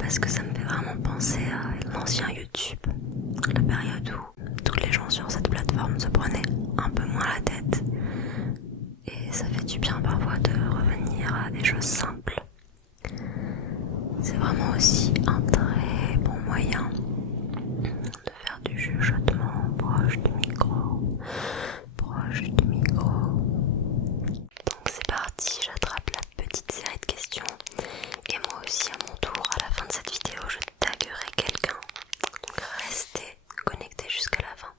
parce que ça me fait vraiment penser à l'ancien YouTube, la période où tous les gens sur cette plateforme se prenaient un peu moins la tête. Et ça fait du bien parfois de revenir à des choses simples. C'est vraiment aussi un très bon moyen de faire du chuchotement proche du micro. Donc c'est parti, j'attrape la petite série de questions. Et moi aussi à mon tour, à la fin de cette vidéo, je taguerai quelqu'un. Donc restez connectés jusqu'à la fin.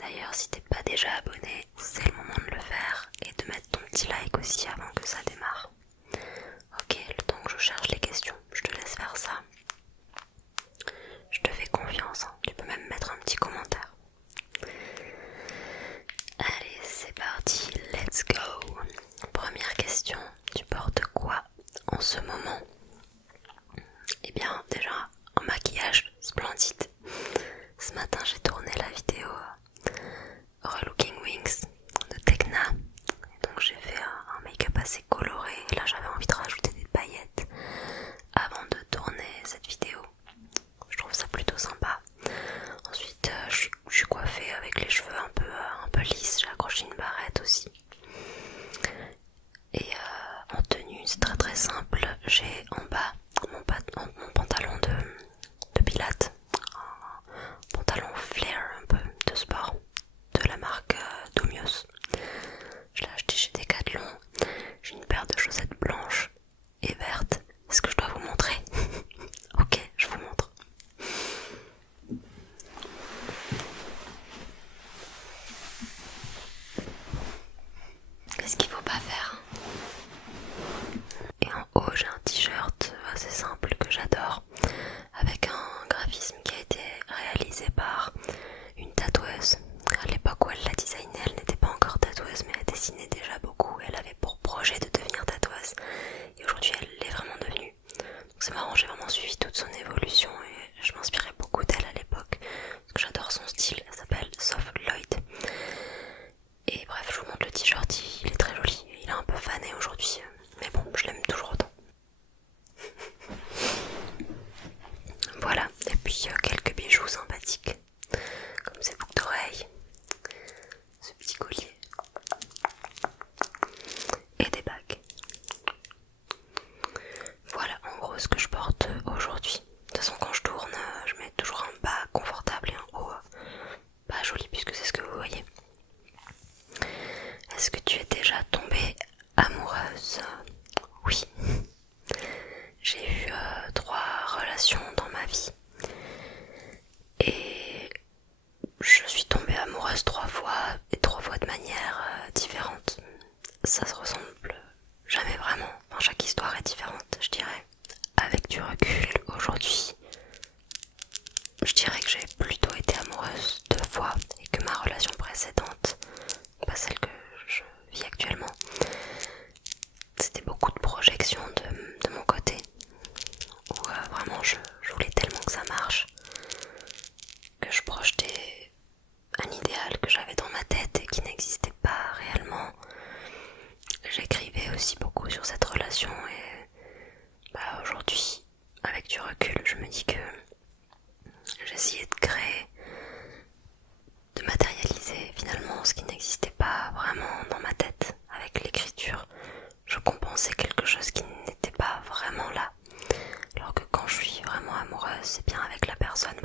D'ailleurs, si t'es pas déjà abonné, c'est le moment de le faire et de mettre ton petit like aussi avant que ça démarre. Ok, le temps que je cherche les questions, je te laisse faire ça. Je te fais confiance, hein. Tu peux même mettre un petit commentaire. Allez, c'est parti, let's go. Première question, tu portes quoi en ce moment? Eh bien, déjà, un maquillage splendide. Ce matin, j'ai tourné la vidéo Relooking Wings de Tecna. Donc j'ai fait un make-up assez coloré. Et là, j'avais envie de rajouter des paillettes avant de tourner cette vidéo. Je trouve ça plutôt sympa. Ensuite, je suis coiffée avec les cheveux un peu lisses. J'ai accroché une barrette aussi. Et en tenue, c'est très très simple. J'ai en bas mon pantalon de pilates, un pantalon flare un peu de sport de la marque Domios. Je l'ai acheté chez Decathlon. J'ai une paire de chaussettes blanches et vertes. Est-ce que je dois vous montrer? Ok, je vous montre. Qu'est-ce qu'il faut pas faire? Et en haut, j'ai un t-shirt assez simple que j'adore, avec un graphisme qui a été réalisé par une tatoueuse. À l'époque où elle l'a designé, elle n'était pas encore tatoueuse, mais elle dessinait déjà beaucoup. Elle avait pour projet de devenir tatoueuse. Et aujourd'hui, elle l'est vraiment devenue. Donc c'est marrant, j'ai vraiment suivi toute son évolution et je m'inspirais beaucoup d'elle à l'époque. Parce que j'adore son style, elle s'appelle Soft Lloyd. Et bref, je vous montre le t-shirt, il est très joli. Il est un peu fané aujourd'hui, mais bon, je l'aime toujours autant. Voilà, et puis quelques bijoux sympathiques, comme ces boucles d'oreilles, ce petit collier et des bagues. Voilà en gros ce que je porte aujourd'hui. De toute façon, quand je tourne, je mets toujours un bas confortable et un haut pas joli, puisque c'est ce que vous voyez. Est-ce que tu es déjà tombée amoureuse? Oui. J'ai eu 3 relations dans ma vie. Et je suis tombée amoureuse 3 fois, et 3 fois de manière différente. Ça se ressemble jamais vraiment. Enfin, chaque histoire est différente, je dirais. Avec du recul, aujourd'hui, je dirais que j'ai plutôt été amoureuse 2 fois et que ma relation précédente, pas celle que je vis actuellement, c'était beaucoup de projections de mon côté, où vraiment je voulais tellement que ça marche, que je projetais un idéal que j'avais dans ma tête et qui n'existait pas réellement. J'écrivais aussi beaucoup sur cette relation et aujourd'hui, avec du recul, je me dis que j'essayais de créer, de matérialiser finalement ce qui n'existait pas vraiment dans ma tête. Avec l'écriture, je compensais quelque chose qui n'était pas vraiment là. Alors que quand je suis vraiment amoureuse, c'est bien avec la personne,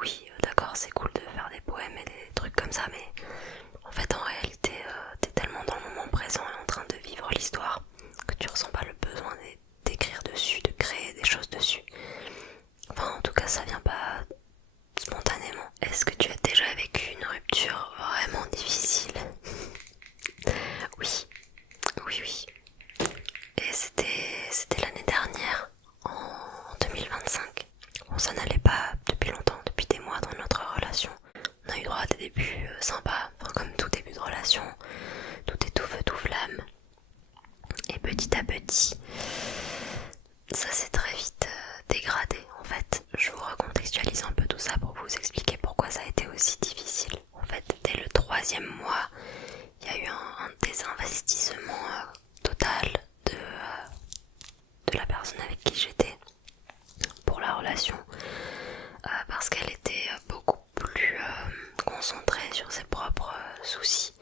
oui, d'accord, c'est cool de faire des poèmes et des trucs comme ça, mais en fait en réalité t'es tellement dans le moment présent et en train de vivre l'histoire que tu ressens pas le besoin d'écrire dessus, de créer des choses dessus. Enfin, en tout cas, ça vient pas spontanément. Est-ce que tu as déjà vécu une rupture vraiment difficile? Oui, oui. Et c'était l'année dernière, en 2025. Bon, ça n'allait pas depuis longtemps, depuis des mois dans notre relation. On a eu droit à des débuts sympas, enfin, comme tout début de relation, tout est tout feu, tout flamme. Et petit à petit, ça s'est très vite dégradé. En fait, je vous recontextualise un peu tout ça pour vous expliquer pourquoi ça a été aussi difficile. En fait, dès le 3e mois, il y a eu un désinvestissement total de la personne avec qui j'étais. relation parce qu'elle était beaucoup plus concentrée sur ses propres soucis,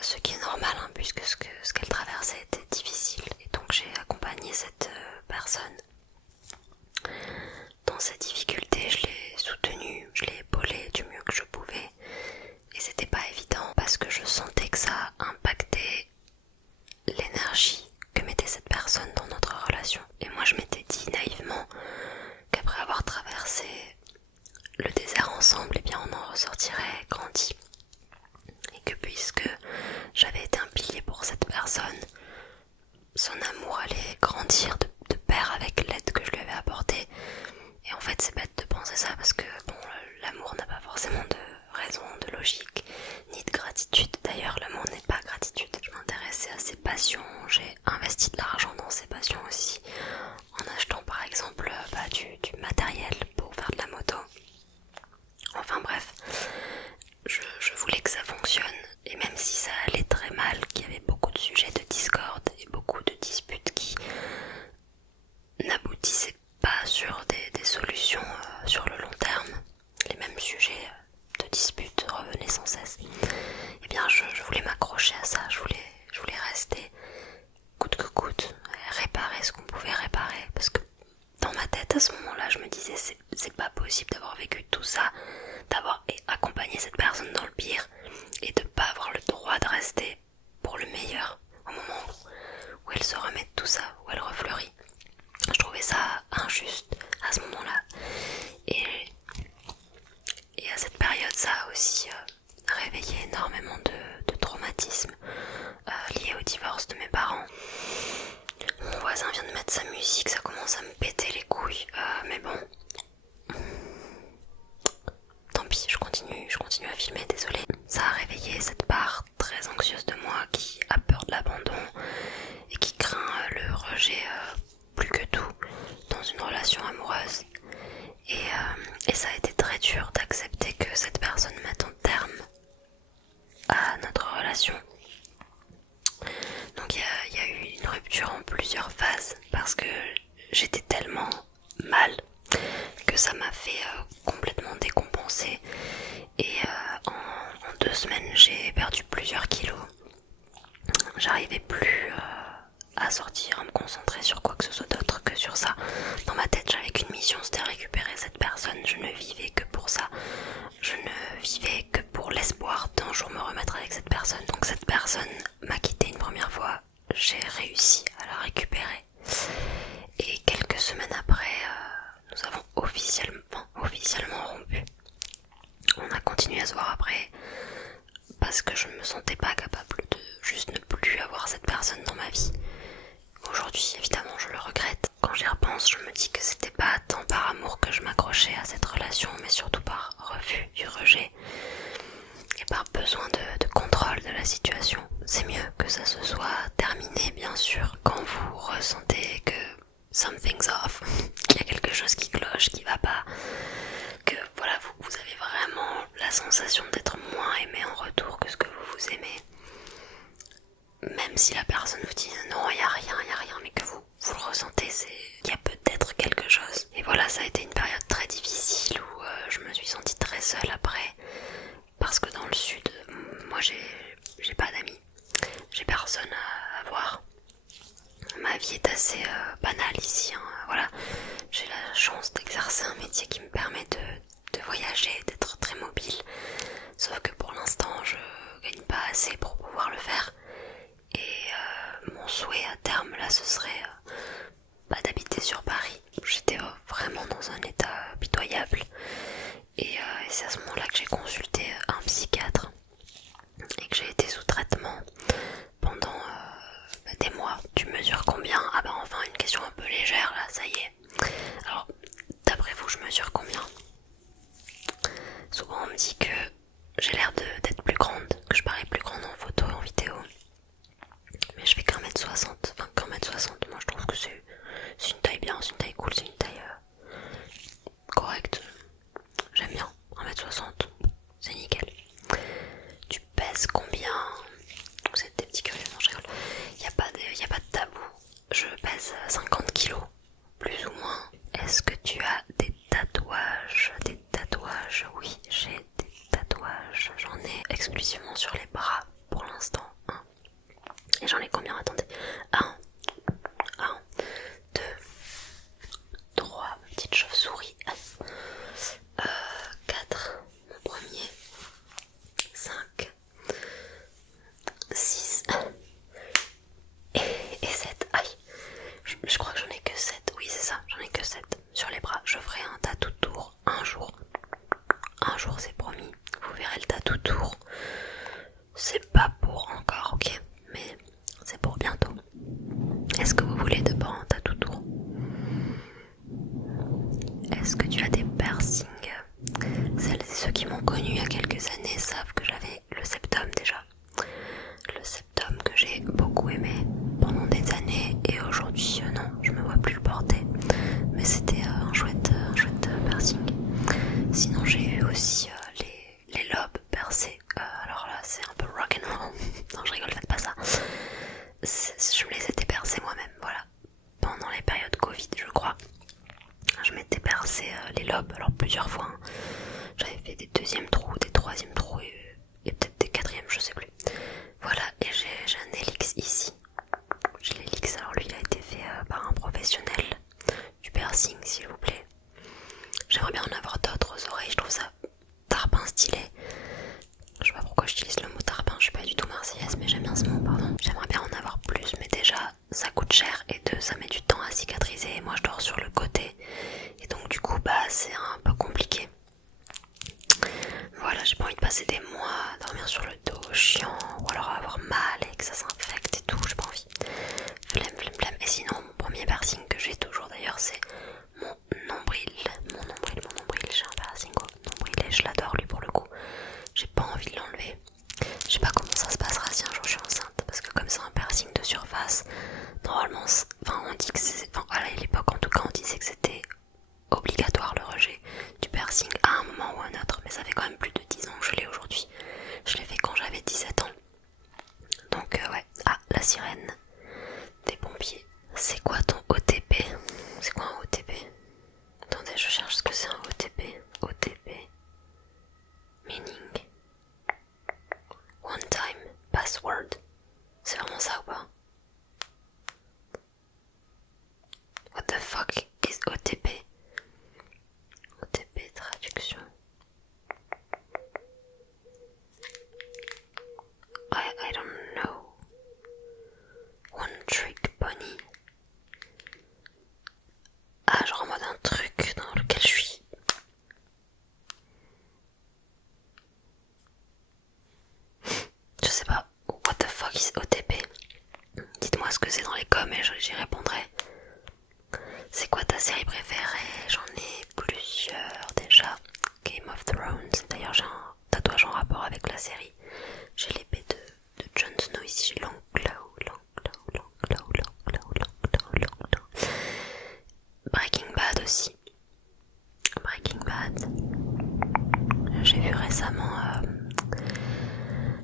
ce qui est normal puisque ce qu'elle traversait était difficile, et donc j'ai accompagné cette personne dans ses difficultés. Je l'ai soutenue, je l'ai épaulée du mieux que je pouvais, et c'était pas évident parce que je sentais que ça impactait l'énergie que mettait cette personne dans notre relation. Et moi je m'étais dit naïvement qu'après avoir traversé le désert ensemble, eh bien on en ressortirait grandi, et que puisque j'avais été un pilier pour cette personne, son amour allait grandir de pair avec l'aide que je lui avais apportée. Et en fait c'est bête de penser ça parce que bon, l'amour n'a pas forcément de raison, de logique, ni de gratitude. D'ailleurs l'amour n'est pas gratitude. Je m'intéressais à ses passions, j'ai investi de l'argent dans ses passions aussi, en achetant par exemple du matériel pour faire de la moto. Enfin bref, je voulais que ça fonctionne, et même si ça allait très mal, qu'il y avait beaucoup de sujets de discorde et beaucoup de disputes qui n'aboutissaient pas sur des solutions sur le long terme, les mêmes sujets de disputes revenaient sans cesse, et bien je voulais m'accrocher à ça, je voulais rester coûte que coûte, réparer ce qu'on pouvait réparer, parce que dans ma tête à ce moment-là je me disais c'est pas possible d'avoir vécu tout ça, d'avoir accompagné cette personne dans le pire et de pas avoir le droit de rester pour le meilleur au moment où elle se remet de tout ça, où elle refleurit. Je trouvais ça injuste à ce moment-là, et à cette période ça a aussi réveillé énormément de traumatismes liés au divorce de mes parents. Mon voisin vient de mettre sa musique, ça commence à me péter les couilles, mais bon, tant pis, je continue à filmer, désolée. Ça a réveillé cette part très anxieuse de moi qui a peur de l'abandon et qui craint le rejet plus que tout dans une relation amoureuse. Et ça a été très dur d'accepter que cette personne mette un terme à notre relation. Donc il y a eu une rupture en plusieurs phases parce que j'étais tellement mal que ça m'a fait complètement décompenser, et en 2 semaines j'ai perdu plusieurs kilos. J'arrivais plus à sortir, à me concentrer sur quoi que ce soit d'autre que sur ça. Dans ma tête j'avais qu'une mission, c'était récupérer cette personne. Je ne vivais que pour ça, je ne vivais que pour l'espoir d'un jour me remettre avec cette personne. Donc cette personne m'a quitté une première fois, j'ai réussi à la récupérer, et quelques semaines après nous avons officiellement rompu. On a continué à se voir après parce que je ne me sentais pas capable de juste ne plus avoir cette personne dans ma vie. Aujourd'hui, évidemment, je le regrette. Quand j'y repense, je me dis que c'était pas tant par amour que je m'accrochais à cette relation, mais surtout par refus du rejet et par besoin de contrôle de la situation. C'est mieux que ça se soit terminé, bien sûr, quand vous ressentez que something's off, qu'il y a quelque chose qui cloche, qui va pas, que voilà, vous avez vraiment la sensation d'être moins aimé en retour que ce que vous aimez. Même si la personne vous dit non, il y a rien, mais que vous le ressentez, il y a peut-être quelque chose. Et voilà, ça a été une période très difficile où je me suis sentie très seule après, parce que dans le sud, moi j'ai pas d'amis, j'ai personne à voir. Ma vie est assez banale ici, voilà. J'ai la chance d'exercer un métier qui me permet de voyager, d'être très mobile. Sauf que pour l'instant, je gagne pas assez pour pouvoir le faire. Et mon souhait à terme, là, ce serait d'habiter sur Paris. J'étais vraiment dans un état pitoyable. Et c'est à ce moment-là que j'ai consulté un psychiatre et que j'ai été sous traitement pendant des mois. Tu mesures combien? Ah bah enfin, une question un peu légère là, ça y est. Alors, d'après vous, je mesure combien? Souvent on me dit que j'ai l'air d'être plus grande, que je parais plus grande en photo et en vidéo. Mais je fais qu'1m60, enfin qu'1m60, moi je trouve que c'est une taille bien, c'est une taille cool, c'est une taille correcte. J'aime bien, 1m60. est-ce que tu as des piercings? Celles et ceux qui m'ont connu il y a quelques années savent que j'avais le septum déjà. Le septum que j'ai beaucoup aimé pendant des années et aujourd'hui non, je me vois plus le porter. Mais c'était un chouette piercing. Sinon j'ai eu aussi les lobes percés. Alors là c'est un peu rock'n'roll. Non je rigole, faites pas ça. Je me les étais percés moi-même, voilà. Pendant les périodes Covid je crois. Je m'étais percé les lobes, alors plusieurs fois. Hein. J'avais fait des deuxièmes trous, des troisièmes trous et peut-être des quatrièmes, je sais plus. Voilà, et j'ai un hélix ici. J'ai l'hélix, alors lui il a été fait par un professionnel du piercing s'il vous plaît. J'aimerais bien en avoir d'autres aux oreilles, je trouve ça tarpin stylé. Je sais pas pourquoi j'utilise le mot tarpin, je suis pas du tout marseillaise mais j'aime bien ce mot, pardon. J'aimerais bien en avoir plus mais déjà ça coûte cher et deux ça met du temps à cicatriser et moi je dors sur le côté. Et donc du coup bah c'est un peu compliqué. Voilà, j'ai pas envie de passer des mois à dormir sur le dos, chiant, ou alors avoir mal et que ça s'infecte et tout, j'ai pas envie. Flemme. Et sinon, mon premier piercing que j'ai toujours d'ailleurs, c'est mon nombril. Mon nombril, j'ai un piercing au nombril et je l'adore lui pour le coup. J'ai pas envie de l'enlever. Je sais pas comment ça se passera si un jour je suis enceinte, parce que comme c'est un piercing de surface, normalement, on dit que c'est, à l'époque en tout cas, on disait que c'était obligatoire le rejet du piercing à un moment ou à un autre, mais ça fait quand même plus de 10 ans que je l'ai aujourd'hui. Je l'ai fait quand j'avais 17 ans. Donc ouais. Ah, la sirène des pompiers. C'est quoi ton OTP? C'est quoi un OTP? Attendez, je cherche ce que c'est un OTP. OTP. Meaning. One time password. C'est vraiment ça ou pas? What the fuck is OTP? OTP traduction. I don't know. One trick pony. Ah, genre en mode un truc dans lequel je suis. Je sais pas. What the fuck is OTP? Dites-moi ce que c'est dans les coms et j'y répondrai. C'est quoi ta série préférée? J'en ai plusieurs déjà. Game of Thrones. D'ailleurs j'ai un tatouage en rapport avec la série. J'ai l'épée de Jon Snow ici. J'ai Longclaw. Breaking Bad aussi. Breaking Bad. J'ai vu récemment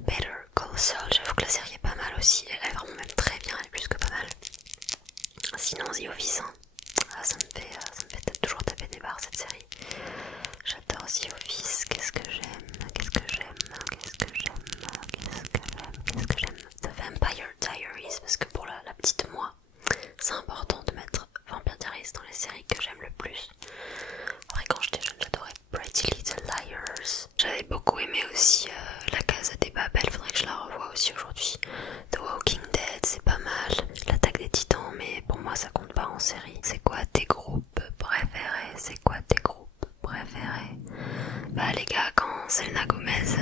Better Call Saul. J'avoue que la série est pas mal aussi. Elle est vraiment même très bien. Elle est plus que pas mal. Sinon The Office. Hein. Ah, ça me fait toujours taper des barres cette série. J'adore The Office. Qu'est-ce que j'aime. The Vampire Diaries. Parce que pour la petite moi, c'est important de mettre Vampire Diaries dans les séries que j'aime le plus. Après quand j'étais jeune j'adorais Pretty Little Liars. J'avais beaucoup aimé aussi La Casa des Babel, faudrait que je la revoie aussi aujourd'hui. The Walking Dead c'est pas mal. L'Attaque des Titans mais pour moi ça compte pas en série. C'est quoi tes groupes préférés? Bah les gars, quand Selena Gomez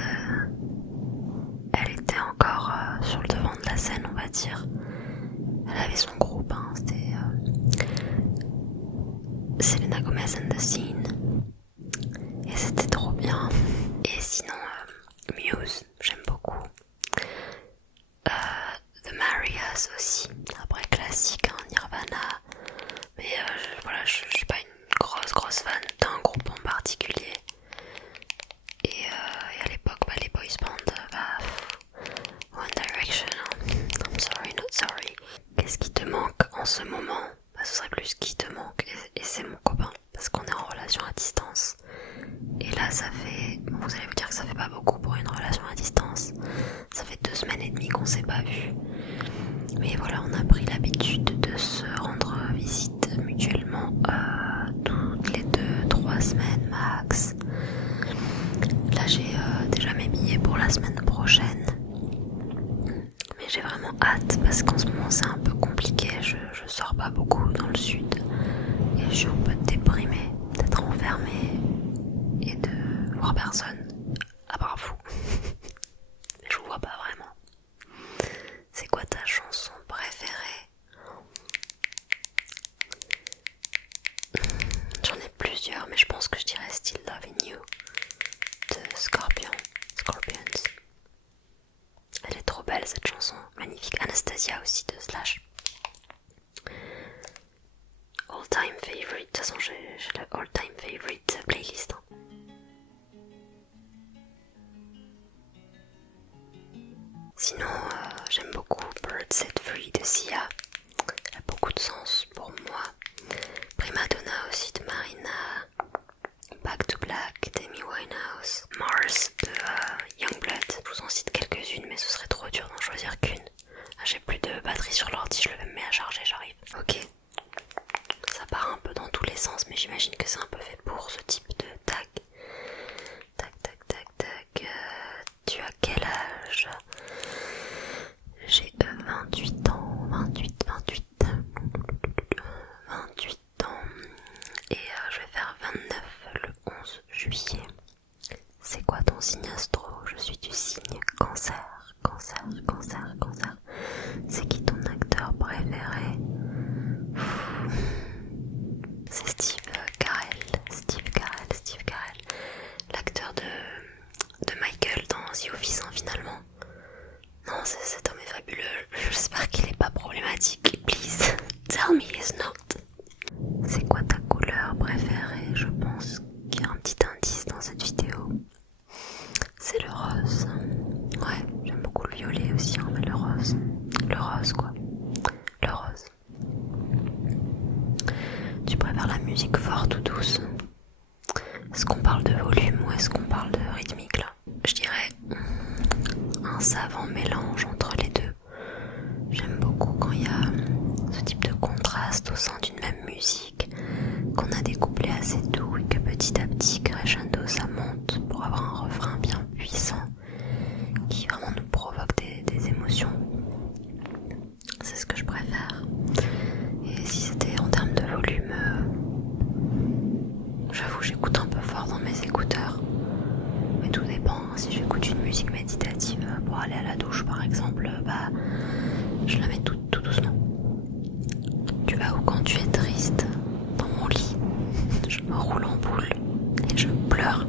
elle était encore sur le devant de la scène on va dire. Elle avait son groupe, hein, c'était Selena Gomez and the Scene. Et c'était trop bien. Et sinon, Muse, j'aime beaucoup. The Marias aussi. Après classique, hein, Nirvana. Mais voilà, je suis pas une grosse fan d'un groupe en particulier. Et à l'époque, les boys band, One Direction, hein. I'm sorry, not sorry. Qu'est-ce qui te manque en ce moment? Ce serait plus qui te manque et c'est mon copain parce qu'on est en relation à distance et là ça fait, vous allez vous dire que ça fait pas beaucoup pour une relation à distance, ça fait 2 semaines et demie qu'on s'est pas vu mais voilà on a pris l'habitude de se rendre visite mutuellement toutes les 2-3 semaines max. Là j'ai déjà mes billets pour la semaine prochaine. Mais j'ai vraiment hâte parce qu'en ce moment c'est un peu compliqué, je sors pas beaucoup dans le sud et je suis un peu déprimée d'être enfermée et de voir personne à part vous. Mais je vous vois pas vraiment. C'est quoi ta chanson préférée? J'en ai plusieurs. plusieurs, mais je pense que je dirais Still Loving You de Scorpions. Elle est trop belle cette chanson, magnifique. Anastasia aussi de Slash. All time favorite, de toute façon j'ai la all time favorite playlist. Sinon j'aime beaucoup Bird Set Free de Sia, elle a beaucoup de sens pour moi. Prima Donna aussi de Marina, Back to Black d'Amy Winehouse, Mars de Youngblood. Je vous en cite quelques-unes mais ce serait trop dur d'en choisir qu'une. J'ai plus de batterie sur l'ordi, je le mets à charger, j'arrive. Ok, ça part un peu dans tous les sens mais j'imagine que c'est un peu fait pour ce type de tag. Tac. Tu as quel âge? J'ai 28 ans, 28 ans et je vais faire 29 le 11 juillet. C'est quoi ton signe astro? Je suis du signe cancer. C'est qui ton acteur préféré? C'est Steve Carell, l'acteur de Michael dans The Office finalement. Non, cet homme est fabuleux, j'espère qu'il est pas problématique, please, tell me he's not. C'est quoi ta couleur préférée? Je pense qu'il y a un petit indice dans cette vidéo. C'est le rose. Ouais, j'aime beaucoup le violet aussi, mais le rose. Le rose. Tu préfères la musique forte ou douce? Est-ce qu'on parle de volume ou est-ce qu'on parle de rythmique là? Je dirais un savant mélange entre les deux. J'aime beaucoup quand il y a ce type de contraste au sein d'une même musique, qu'on a des couplets assez doux et que petit à petit, crescendo, ça monte pour avoir un refrain bien puissant qui vraiment nous provoque des émotions. C'est ce que je préfère. Et si c'était en termes de volume, j'avoue j'écoute un peu fort dans mes écouteurs. Mais tout dépend, si j'écoute une musique méditative pour aller à la douche par exemple, je la mets tout doucement. Tu vas où quand tu es triste? Dans mon lit, je me roule en boule et je pleure.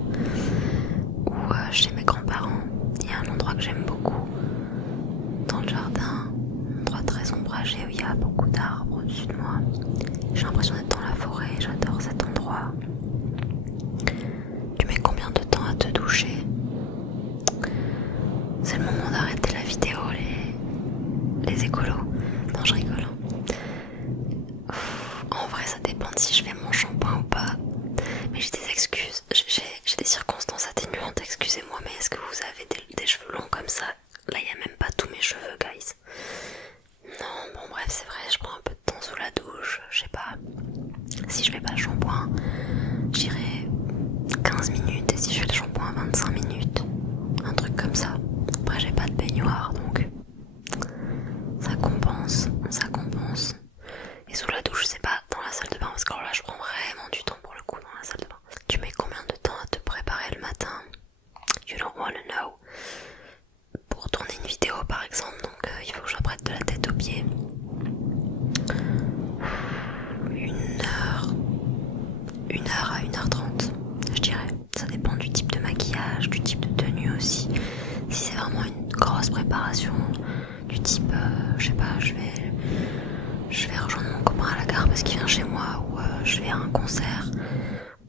Ou chez mes grands-parents, il y a un endroit que j'aime beaucoup, dans le jardin, un endroit très ombragé où il y a beaucoup d'arbres au-dessus de moi. J'ai l'impression d'être dans la forêt, j'adore cet endroit. Tu mets combien de temps à te doucher? C'est le moment d'arrêter la vidéo, les écolos. Non, je rigole. En vrai, ça dépend de si je fais mon shampoing ou pas. Mais j'ai des excuses. J'ai des circonstances atténuantes, excusez-moi. Mais est-ce que vous avez des cheveux longs comme ça? Là, il n'y a même pas tous mes cheveux, guys. Non, bon, bref, c'est vrai, je prends un peu de temps sous la douche. Je sais pas. Si je fais pas le shampoing, j'irai 15 minutes. Et si je fais le shampoing, 25 minutes. Un truc comme ça. Après, j'ai pas de baignoire, donc ça compense. Et sous la douche, c'est pas dans la salle de bain, parce que là, je prends vraiment du temps pour le coup dans la salle de bain. Tu mets combien de temps à te préparer le matin? You don't wanna know. Pour tourner une vidéo par exemple, donc il faut que je prête de la tête aux pieds. 1 heure à 1h30, je dirais. Ça dépend du type de maquillage, du type de tenue aussi. Si c'est vraiment une grosse préparation, du type, je sais pas, je vais rejoindre mon copain à la gare parce qu'il vient chez moi, ou je vais à un concert,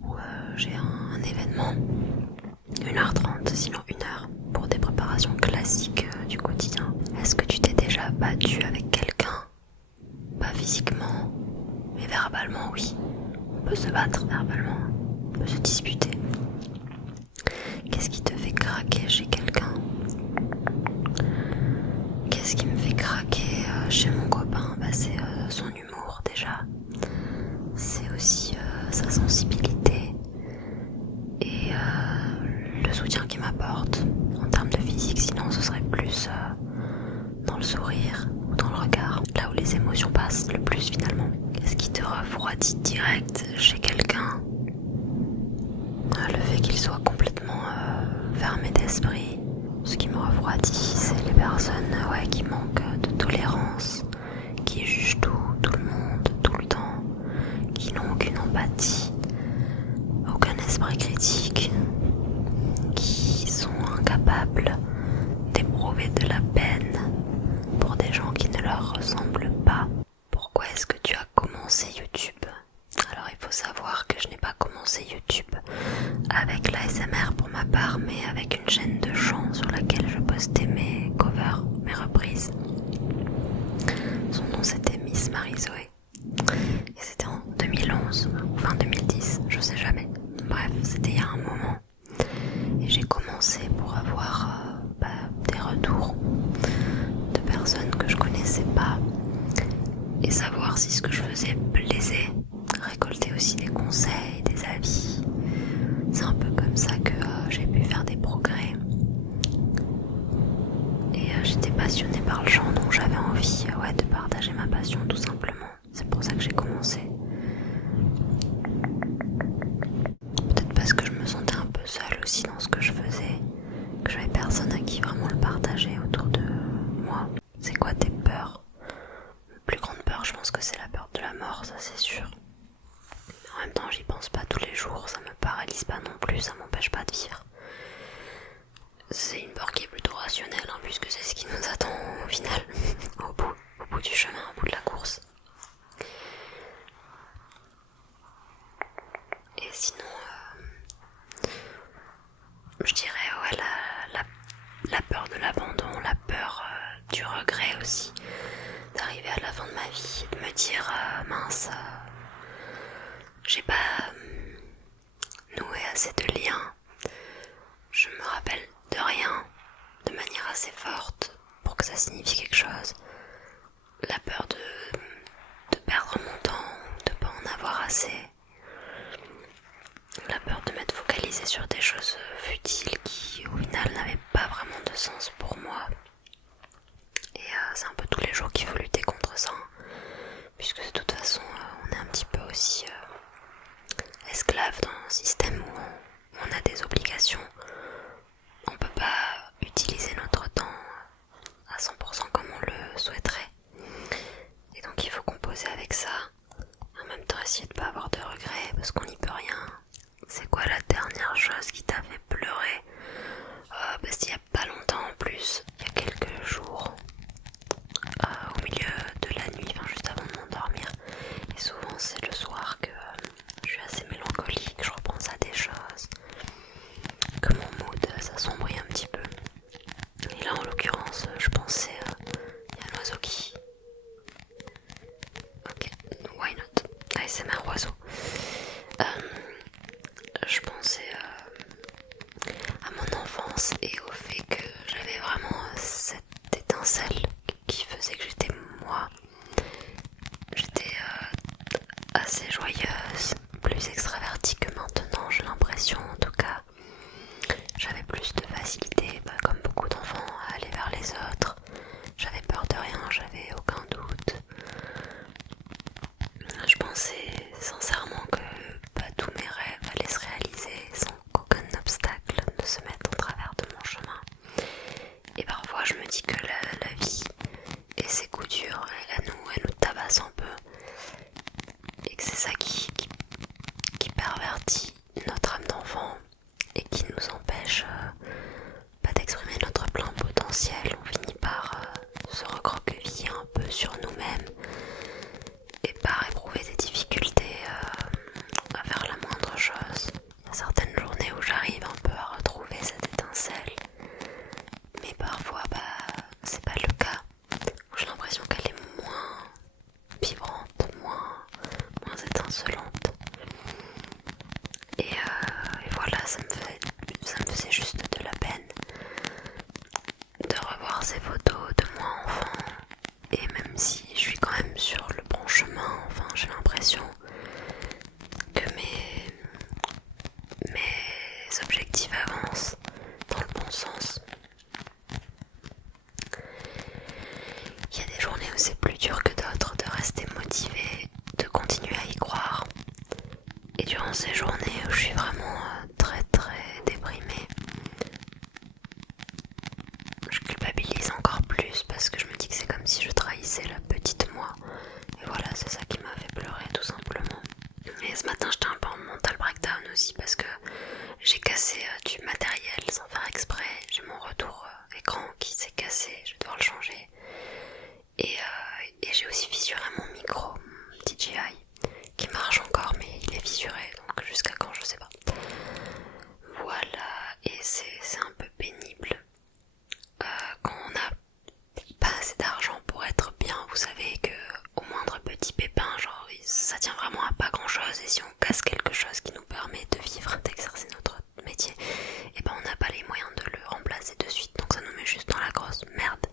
ou j'ai un événement, 1h30, sinon 1 heure pour des préparations classiques du quotidien. Est-ce que tu t'es déjà battu avec quelqu'un? Pas physiquement, mais verbalement oui. On peut se battre verbalement, on peut se disputer. Qu'est-ce qui te fait craquer chez quelqu'un? Qu'est-ce qui me fait craquer chez mon copain? C'est son humour déjà. C'est aussi sa sensibilité et le soutien qu'il m'apporte en termes de physique. Sinon ce serait plus dans le sourire ou dans le regard, là où les émotions passent le plus finalement. Qu'est-ce qui te refroidit direct chez quelqu'un? Le fait qu'il soit complètement fermé d'esprit. Ce qui me refroidit, c'est les personnes qui manquent de tolérance, qui jugent tout le monde, tout le temps, qui n'ont aucune empathie. l'esprit critique, qui sont incapables d'éprouver de la peine pour des gens qui ne leur ressemblent pas. Pourquoi est-ce que tu as commencé YouTube ? Alors il faut savoir que je n'ai pas commencé YouTube avec l'ASMR pour ma part, mais avec une chaîne de chant sur laquelle je postais mes covers, mes reprises. Son nom c'était Miss Marie-Zoé. Et c'était en 2011 ou fin 2010, je sais jamais. Bref, c'était il y a un moment. Et j'ai commencé pour avoir des retours de personnes que je connaissais pas et savoir si ce que je faisais plaisait, récolter aussi des conseils, des avis. C'est un peu comme ça que j'ai pu faire des progrès. Et j'étais passionnée par le chant, donc j'avais envie de partager ma passion tout simplement. C'est pour ça que j'ai commencé. Peut-être parce que je me sentais un peu seule aussi dans ce que je faisais, que j'avais personne à qui vraiment le partager autour de moi. C'est quoi tes peurs ? Ma plus grande peur, je pense que c'est la peur de la mort, ça c'est sûr. Mais en même temps, j'y pense pas tous les jours, ça me paralyse pas non plus, ça m'empêche pas de vivre. C'est une peur qui est plutôt rationnelle, puisque c'est ce qui nous attend au final, au bout du chemin, au bout de la course. Et sinon, je dirais la peur de l'abandon, la peur du regret aussi, d'arriver à la fin de ma vie et de me dire mince, j'ai pas noué assez de liens, je me rappelle de rien de manière assez forte pour que ça signifie quelque chose. La peur de perdre mon temps, de pas en avoir assez. La peur de m'être focalisée sur des choses futiles qui au final n'avaient pas vraiment de sens pour moi. Et c'est un peu tous les jours qu'il faut lutter contre ça, puisque de toute façon on est un petit peu aussi esclave dans un système où on a des obligations. On peut pas utiliser notre temps à 100% comme on le souhaiterait. Et donc il faut composer avec ça. En même temps essayer de pas avoir de regrets parce qu'on n'y peut rien. C'est quoi la dernière chose qui t'a fait pleurer ? C'était il y a pas longtemps en plus, il y a quelques jours, au milieu de la nuit, juste avant de m'endormir. Et souvent c'est le soir que je suis assez mélancolique, je repense à des choses, que mon mood s'assombrit un petit peu. Et là en l'occurrence je pensais, il y a un oiseau qui... Ok, why not ? ASMR oiseau. Je pensais à mon enfance et au fait que j'avais vraiment cette étincelle qui faisait que j'étais moi. J'étais assez joyeuse, plus extravertie que maintenant, j'ai l'impression en tout cas. J'avais plus de facilité, comme beaucoup d'enfants, à aller vers les autres. J'avais peur de rien, j'avais aucun doute. Je pensais sincèrement que tous mes rêves allaient se réaliser sans qu'aucun obstacle ne se mette en travers de mon chemin. Et parfois je me dis que la vie et ses coups durs, elle nous tabasse un peu. Et que c'est ça qui pervertit notre âme d'enfant et qui nous empêche d'exprimer notre plein potentiel. On finit par se recroqueviller un peu sur nous-mêmes et par éprouver des difficultés à faire la moindre chose. Il y a certaines journées où j'arrive un peu à retrouver cette étincelle, mais parfois c'est pas le cas, où j'ai l'impression qu'elle est moins vibrante, moins étincelante. Et voilà, ça me faisait juste de la peine de revoir ces photos de moi enfant. Et même si je suis quand même sur le bon chemin, j'ai l'impression que mes objectifs avancent dans le bon sens. Il y a des journées où c'est plus dur que d'autres de rester motivé, de continuer à y croire. Et durant ces journées où je suis vraiment très déprimée, je culpabilise encore plus parce que je me dis que c'est comme si je trahissais la petite moi. Et voilà, c'est ça qui m'a fait pleurer tout simplement. Et ce matin j'étais un peu en mental breakdown aussi parce que j'ai cassé du matériel sans faire exprès. J'ai mon retour écran qui s'est cassé, je vais devoir le changer. Et j'ai aussi fissuré mon micro, mon DJI, qui marche encore mais il est fissuré, donc jusqu'à quand je sais pas. Voilà, et c'est un peu pénible quand on n'a pas assez d'argent pour être bien. Vous savez que au moindre petit pépin, genre ça tient vraiment à pas grand chose, et si on casse quelque chose qui nous permet de vivre, d'exercer notre métier, et ben on n'a pas les moyens de le remplacer de suite, donc ça nous met juste dans la grosse merde.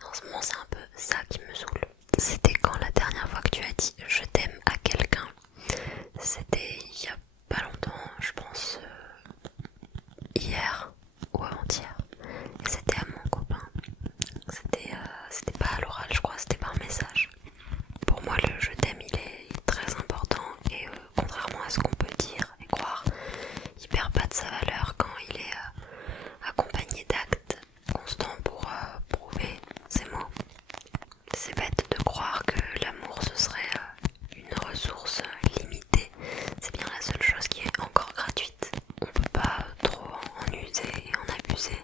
Et en ce moment c'est un peu ça qui me saoule. C'était quand la dernière fois que tu as dit je t'aime à quelqu'un? C'était il y a pas longtemps, je pense hier ou avant-hier, et c'était à mon copain. C'était pas à l'oral, je crois, c'était par message. Pour moi le je t'aime il est très important, et contrairement à ce qu'on peut dire et croire, il perd pas de sa valeur quand il est accompagné d'actes constants pour prouver ses mots. C'est bête de croire que l'amour ce serait une ressource limitée. C'est bien la seule chose qui est encore gratuite. On peut pas trop en user et en abuser.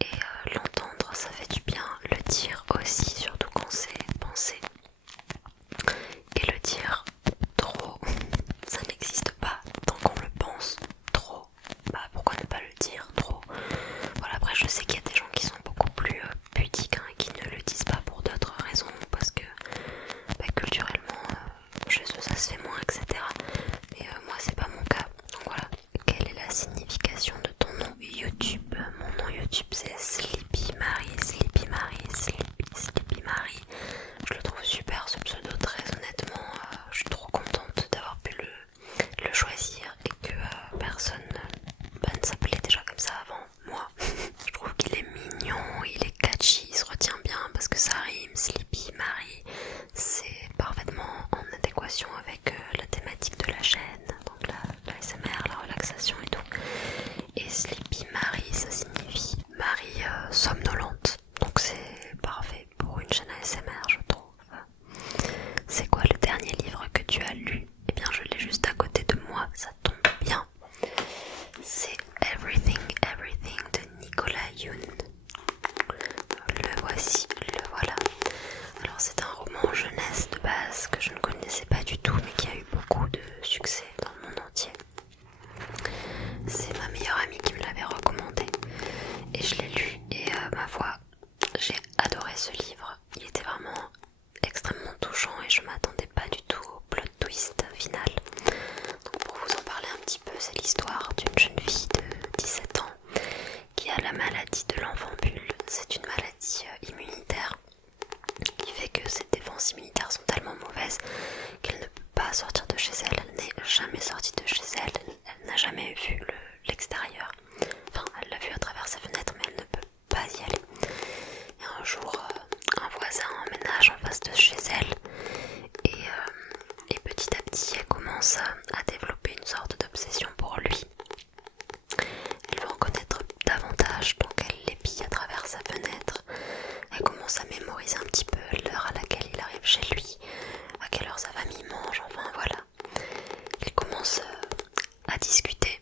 Et l'entendre ça fait du bien, le dire aussi, surtout quand c'est pensé. Et le dire trop, ça n'existe pas tant qu'on le pense trop. Bah pourquoi ne pas le dire trop? Voilà, après je sais qu'il y a des gens qui sont beaucoup plus pudiques et qui ne le disent pas pour d'autres raisons, parce que culturellement chez eux ça se fait moins, etc. Mais moi c'est pas mon cas. Donc voilà, quelle est la signification de ton nom YouTube? Mon nom YouTube c'est Sleepy Marie, Sleepy Marie, Sleepy Marie. Je le trouve super ce pseudo, très honnêtement. Je suis trop contente d'avoir pu le choisir, et que personne ne s'appelait déjà comme ça avant moi. Je trouve qu'il est mignon, il est catchy, il se retient bien parce que ça rime. Sleepy Marie, c'est parfaitement en adéquation avec la thématique de la chaîne, donc la ASMR, la relaxation et tout. Et Sleepy Marie, ça signifie Marie somnolente, donc c'est parfait pour une chaîne ASMR, je trouve. C'est quoi le dernier livre que tu as lu? Eh bien je l'ai juste à côté de moi, ça tombe bien. C'est Everything Everything de Nicolas Yoon. Le voici, le voilà. Alors c'est un roman jeunesse de base que je ne connaissais pas du tout, mais qui a eu beaucoup de succès dans le monde entier. C'est ma meilleure amie qui me l'avait recommandé et je l'ai lu, et ma foi, j'ai adoré ce livre. Il était vraiment extrêmement touchant et je m'attendais pas du tout au plot twist final. Donc pour vous en parler un petit peu, c'est l'histoire d'une jeune fille de 17 ans qui a la maladie de l'enfant bulle. C'est une maladie immunitaire qui fait que ses défenses immunitaires sont tellement mauvaises qu'elle ne peut pas sortir de chez elle. Elle n'est jamais sortie de chez elle, elle n'a jamais vu l'extérieur. Enfin, elle l'a vu à travers sa fenêtre, mais elle ne peut pas y aller. Et un jour, un voisin emménage en face de chez elle, et petit à petit, elle commence à développer une sorte d'obsession pour lui. Elle veut en connaître davantage, donc elle l'épie à travers sa fenêtre. Elle commence à mémoriser un petit peu l'heure à laquelle il arrive chez lui, à quelle heure sa famille mange, enfin voilà. Elle commence à discuter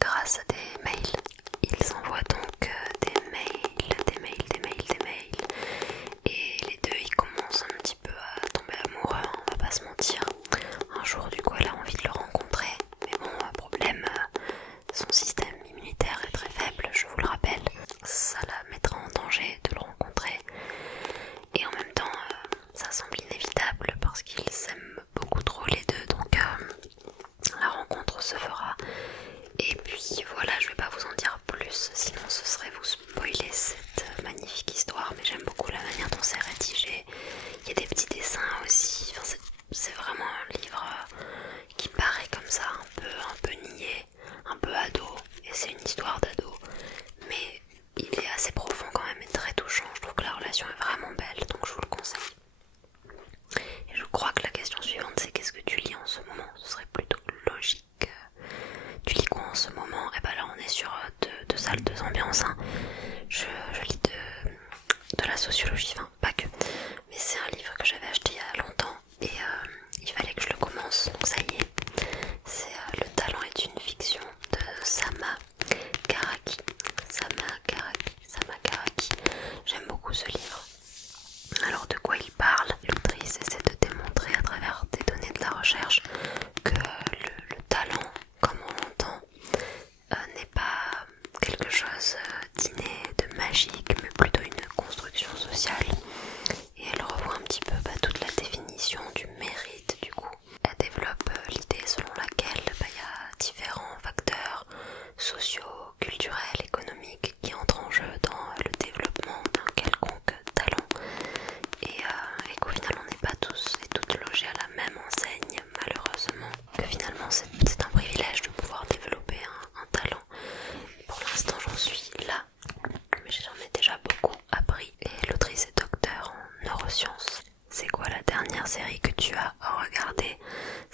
grâce à des mails. Ils s'envoient donc des mails. Et les deux, ils commencent un petit peu à tomber amoureux, on va pas se mentir. Un jour, du coup, elle a envie de le rencontrer, mais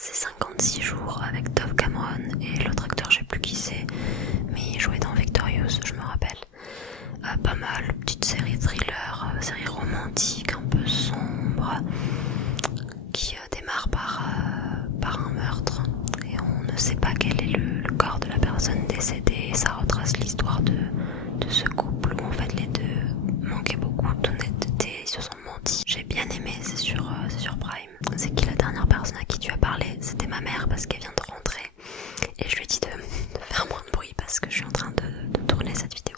c'est 56 jours avec Dove Cameron et l'autre acteur, je sais plus qui c'est, mais il jouait dans Victorious, je me rappelle. Pas mal, petite série thriller, série romantique, un peu sombre, qui démarre par un meurtre et on ne sait pas quel est le corps de la personne décédée et ça retrace l'histoire de ce couple où en fait les deux manquaient beaucoup d'honnêteté, ils se sont menti. J'ai bien aimé, c'est sur Prime. C'est qui la dernière personne à qui tu as parlé? C'était ma mère parce qu'elle vient de rentrer et je lui ai dit de faire moins de bruit parce que je suis en train de tourner cette vidéo.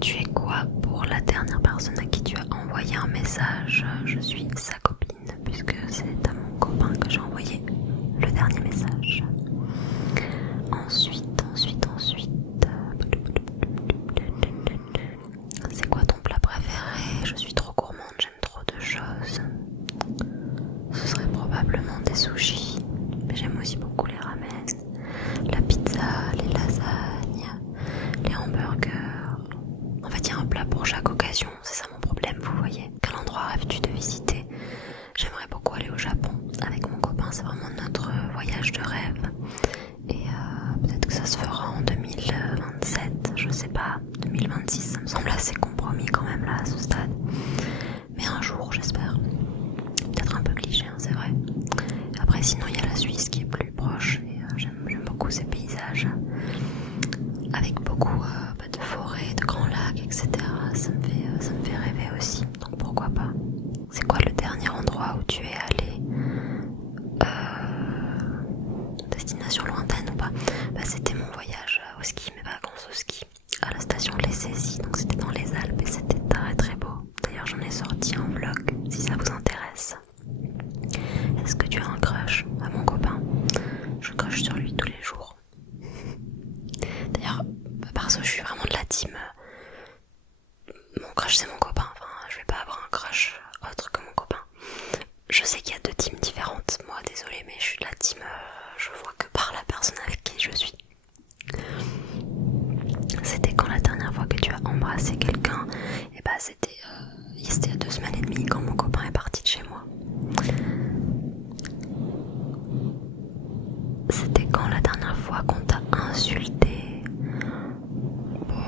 Tu es quoi pour la dernière personne à qui tu as envoyé un message? Je suis sa copine puisque c'est à mon copain que j'ai envoyé le dernier message. Ensuite. C'est quoi ton plat préféré? Je suis trop gourmande, j'aime trop de choses. Ce serait probablement des sushis, mais j'aime aussi beaucoup les ramen, la pizza, les lasagnes, les hamburgers. En fait, il y a un plat pour chaque occasion, c'est ça mon problème, vous voyez. Quel endroit rêves-tu de visiter? J'aimerais beaucoup aller au Japon avec mon copain, c'est vraiment notre voyage de rêve. Et peut-être que ça se fera en 2027, je sais pas, 2026, ça me semble assez compromis quand même là à ce stade. Mais un jour, j'espère. Peut-être un peu cliché, hein, c'est vrai. Après, sinon, il y a la Suisse qui est plus proche et j'aime beaucoup ces paysages. Avec beaucoup de forêts, de grands lacs, etc. Ça me fait rêver aussi, donc pourquoi pas. C'est quoi le dernier endroit où tu es allé? Destination lointaine ou pas? C'était mon voyage au ski, mes vacances au ski, à la station Les Saisies, donc c'était dans les Alpes et c'était très très beau. D'ailleurs j'en ai sorti un vlog si ça vous intéresse. Est-ce que tu as un crush à mon copain? Je crush sur lui tous les jours. D'ailleurs, parce que je suis vraiment de la team, mon crush c'est mon copain, enfin je vais pas avoir un crush autre que mon copain. Je sais qu'il y a deux teams différentes, moi désolée, mais je suis de la team, je vois que par la personne avec qui je suis. C'était quand la dernière fois que tu as embrassé quelqu'un? Et c'était il y a 2 semaines et demie quand mon copain est parti de chez moi. C'était quand la dernière fois qu'on t'a insulté?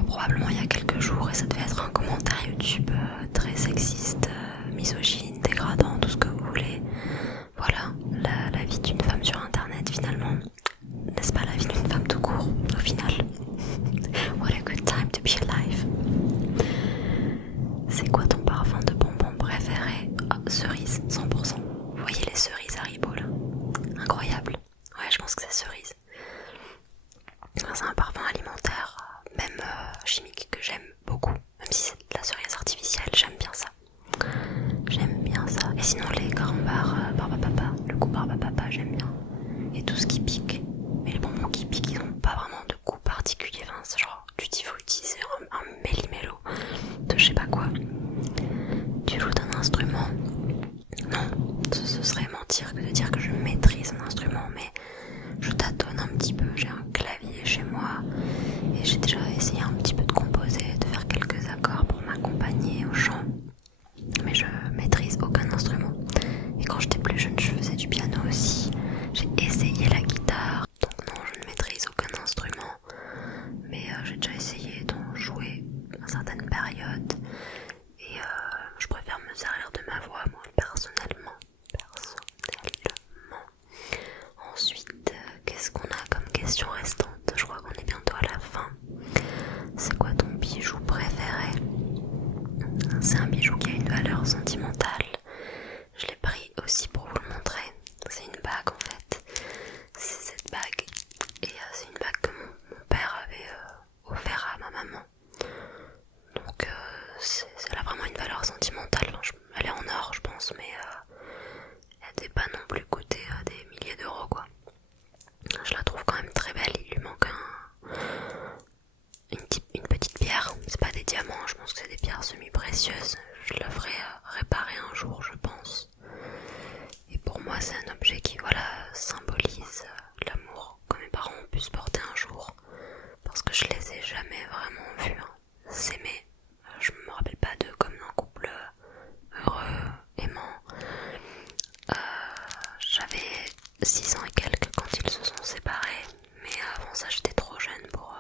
Probablement il y a quelques jours et ça devait être un commentaire YouTube très sexiste, misogyne, dégradant, tout ce que vous voulez. Voilà, la vie d'une femme sur internet finalement. N'est-ce pas la vie d'une femme tout court au final? What a good time to be alive. C'est quoi ton parfum de bonbon préféré? Cerise, 100%. Vous voyez les cerises Haribo là? Incroyable. Ouais, je pense que c'est cerise. C'est un parfum alimentaire, même chimique, que j'aime beaucoup. Même si c'est de la cerise artificielle, j'aime bien ça. J'aime bien ça. Et sinon les carambars Barbapapa, le goût Barbapapa, j'aime bien. Et tout ce qui pique. Mais les bonbons qui piquent, ils n'ont pas vraiment de goût particulier. Enfin, c'est genre Tutti Frutti, c'est un méli-mélo de je sais pas quoi. Tu joues d'un instrument? Non, ce serait mentir que de dire que je maîtrise un instrument, mais je tâtonne un petit peu. J'ai un clavier chez moi et j'ai déjà essayé un petit peu de composer, de faire quelques accords pour m'accompagner au chant. Mais je maîtrise aucun instrument. Et quand j'étais plus jeune, je faisais du piano aussi. J'ai essayé la guitare, donc non, je ne maîtrise aucun instrument. Mais j'ai déjà essayé d'en jouer à certaines périodes. Et je préfère me servir de ma voix, moi, personnellement. Ensuite, qu'est-ce qu'on a comme question restante? Je crois qu'on est bientôt à la fin. C'est quoi ton bijou préféré? C'est un bijou qui a une valeur sentimentale. Je l'ai pris aussi pour vous le montrer. C'est une bague en fait. C'est cette bague. Et c'est une bague que mon père avait offert à ma maman. Donc elle a vraiment une valeur sentimentale. Enfin, elle est en or je pense, mais elle n'est pas non plus coûté des milliers d'euros quoi. Je la trouve quand même très belle. Il lui manque une petite pierre. C'est pas des diamants, je pense que c'est des pierres semi-précieuses. Je la ferai réparer un jour je pense. Et pour moi c'est un objet qui symbolise l'amour que mes parents ont pu se porter un jour. Parce que je les ai jamais vraiment vus s'aimer. Je me rappelle pas d'eux comme un couple heureux, aimant. 6 ans et quelques quand ils se sont séparés, mais avant ça j'étais trop jeune pour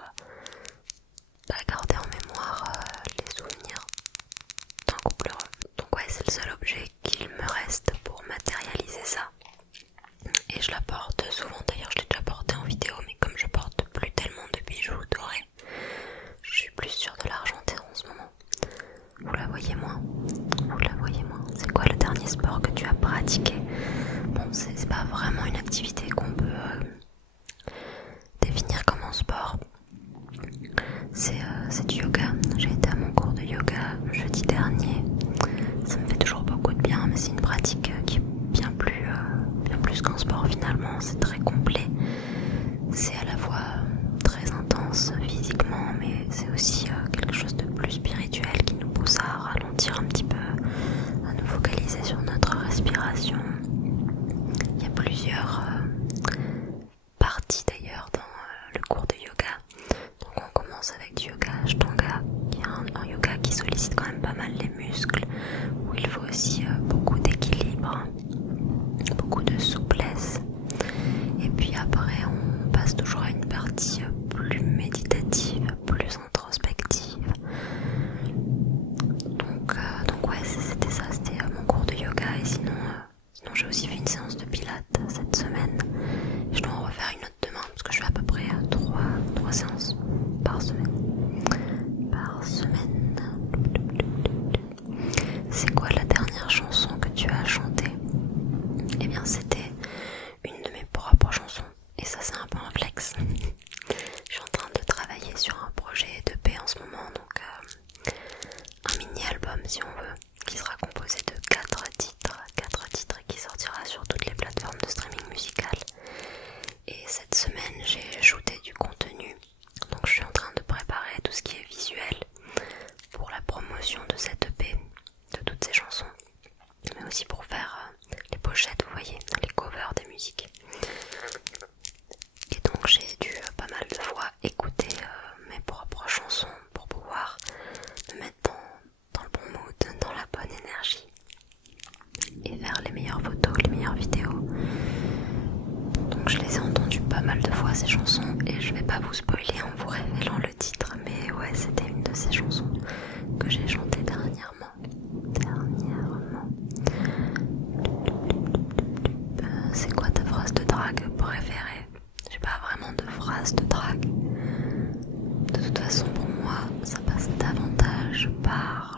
garder en mémoire les souvenirs d'un couple heureux. Donc ouais, c'est le seul objet qu'il me reste pour matérialiser ça. Et je la porte souvent, d'ailleurs je l'ai déjà portée en vidéo, mais comme je porte plus tellement de bijoux dorés, je suis plus sûre de l'argenter en ce moment. Vous la voyez moins. C'est quoi le dernier sport que tu as pratiqué? Bon, c'est pas vraiment une activité qu'on peut définir comme un sport. C'est du yoga. J'ai été à mon cours de yoga jeudi dernier. Ça me fait toujours beaucoup de bien, mais c'est une pratique qui est bien plus qu'un sport finalement. C'est très complet. C'est à la fois très intense physiquement, mais c'est aussi quelque chose de plus spirituel qui nous pousse à ralentir un petit peu, à nous focaliser sur notre respiration. Il y a plusieurs parties d'ailleurs dans le cours de yoga. Donc on commence avec du yoga Ashtanga, qui est un yoga qui sollicite quand même pas mal les muscles, où il faut aussi beaucoup d'équilibre, beaucoup de souplesse. Et puis après on passe toujours à une partie plus méditative, plus introspective. Donc ouais, c'était ça, c'était mon cours de yoga. Et sinon j'ai aussi fait une séance de pilates cette semaine. Je dois en refaire une autre demain parce que je fais à peu près 3 séances par semaine. C'est quoi la dernière chanson que tu as chantée? Eh bien c'était une de mes propres chansons. Et ça c'est un peu un flex. Je suis en train de travailler sur un projet de paix en ce moment, donc un mini-album si on veut, qui sera composé de 4 titres et qui sortira sur toutes les plateformes de streaming musical. Et cette semaine j'ai shooté du contenu, donc je suis en train de préparer tout ce qui est visuel pour la promotion de cette EP, de toutes ces chansons, mais aussi pour faire les pochettes, vous voyez, les covers des musiques. Et donc j'ai dû pas mal de fois écouter mes propres chansons pour pouvoir me mettre dans le bon mood, dans la bonne énergie et faire les meilleures photos, les meilleures vidéos. Donc je les ai entendues pas mal de fois ces chansons et je vais pas vous spoiler en vous révélant le titre, mais ouais, c'était une de ces chansons que j'ai chantées dernièrement. C'est quoi ta phrase de drague préférée? J'ai pas vraiment de phrase de drague. De toute façon pour moi ça passe davantage par